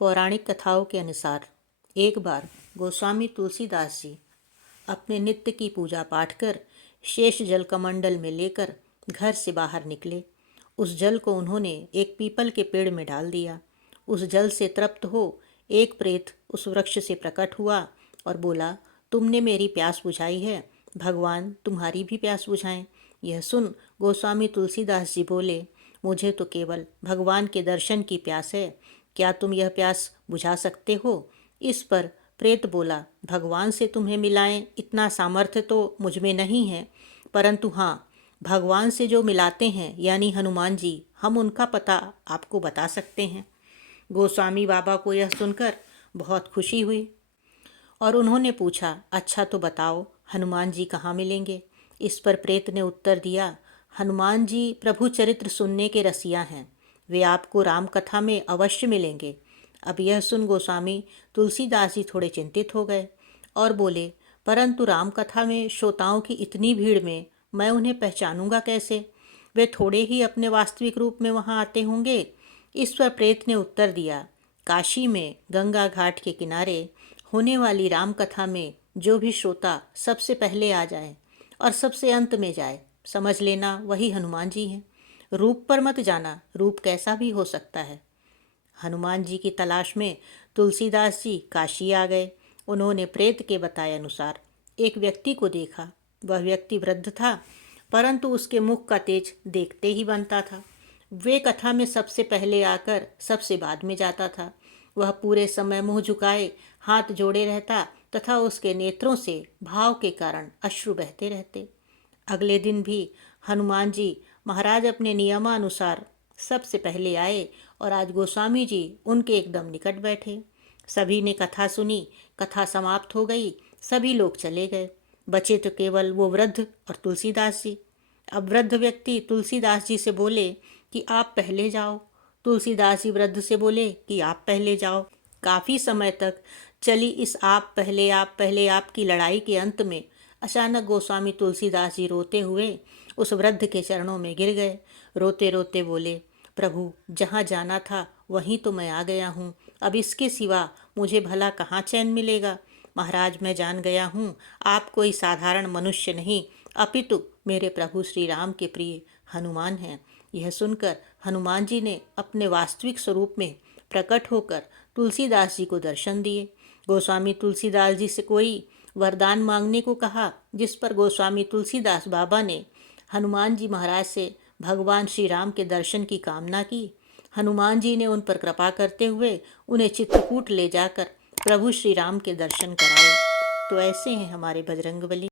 पौराणिक कथाओं के अनुसार एक बार गोस्वामी तुलसीदास जी अपने नित्य की पूजा पाठ कर शेष जल कमंडल में लेकर घर से बाहर निकले। उस जल को उन्होंने एक पीपल के पेड़ में डाल दिया। उस जल से तृप्त हो एक प्रेत उस वृक्ष से प्रकट हुआ और बोला, तुमने मेरी प्यास बुझाई है, भगवान तुम्हारी भी प्यास बुझाएं। यह सुन गोस्वामी तुलसीदास जी बोले, मुझे तो केवल भगवान के दर्शन की प्यास है, क्या तुम यह प्यास बुझा सकते हो? इस पर प्रेत बोला, भगवान से तुम्हें मिलाएं इतना सामर्थ्य तो मुझ में नहीं है, परंतु हाँ, भगवान से जो मिलाते हैं यानी हनुमान जी, हम उनका पता आपको बता सकते हैं। गोस्वामी बाबा को यह सुनकर बहुत खुशी हुई और उन्होंने पूछा, अच्छा तो बताओ हनुमान जी कहाँ मिलेंगे? इस पर प्रेत ने उत्तर दिया, हनुमान जी प्रभु चरित्र सुनने के रसिया हैं, वे आपको राम कथा में अवश्य मिलेंगे। अब यह सुन गोस्वामी तुलसीदास जी थोड़े चिंतित हो गए और बोले, परंतु राम कथा में श्रोताओं की इतनी भीड़ में मैं उन्हें पहचानूंगा कैसे? वे थोड़े ही अपने वास्तविक रूप में वहां आते होंगे। इस पर प्रेत ने उत्तर दिया, काशी में गंगा घाट के किनारे होने वाली राम कथा में जो भी श्रोता सबसे पहले आ जाए और सबसे अंत में जाए, समझ लेना वही हनुमान जी हैं। रूप पर मत जाना, रूप कैसा भी हो सकता है। हनुमान जी की तलाश में तुलसीदास जी काशी आ गए। उन्होंने प्रेत के बताए अनुसार एक व्यक्ति को देखा। वह व्यक्ति वृद्ध था, परंतु उसके मुख का तेज देखते ही बनता था। वे कथा में सबसे पहले आकर सबसे बाद में जाता था। वह पूरे समय मुंह झुकाए हाथ जोड़े रहता तथा उसके नेत्रों से भाव के कारण अश्रु बहते रहते। अगले दिन भी हनुमान जी महाराज अपने नियमानुसार सबसे पहले आए और आज गोस्वामी जी उनके एकदम निकट बैठे। सभी ने कथा सुनी, कथा समाप्त हो गई, सभी लोग चले गए, बचे तो केवल वो वृद्ध और तुलसीदास जी। अब वृद्ध व्यक्ति तुलसीदास जी से बोले कि आप पहले जाओ। तुलसीदास जी वृद्ध से बोले कि आप पहले जाओ। काफ़ी समय तक चली इस आप पहले आप की लड़ाई के अंत में अचानक गोस्वामी तुलसीदास जी रोते हुए उस वृद्ध के चरणों में गिर गए। रोते रोते बोले, प्रभु जहाँ जाना था वहीं तो मैं आ गया हूँ, अब इसके सिवा मुझे भला कहाँ चैन मिलेगा। महाराज मैं जान गया हूँ आप कोई साधारण मनुष्य नहीं, अपितु मेरे प्रभु श्री राम के प्रिय हनुमान हैं। यह सुनकर हनुमान जी ने अपने वास्तविक स्वरूप में प्रकट होकर तुलसीदास जी को दर्शन दिए। गोस्वामी तुलसीदास जी से कोई वरदान मांगने को कहा, जिस पर गोस्वामी तुलसीदास बाबा ने हनुमान जी महाराज से भगवान श्री राम के दर्शन की कामना की। हनुमान जी ने उन पर कृपा करते हुए उन्हें चित्रकूट ले जाकर प्रभु श्री राम के दर्शन कराए। तो ऐसे हैं हमारे बजरंगबली।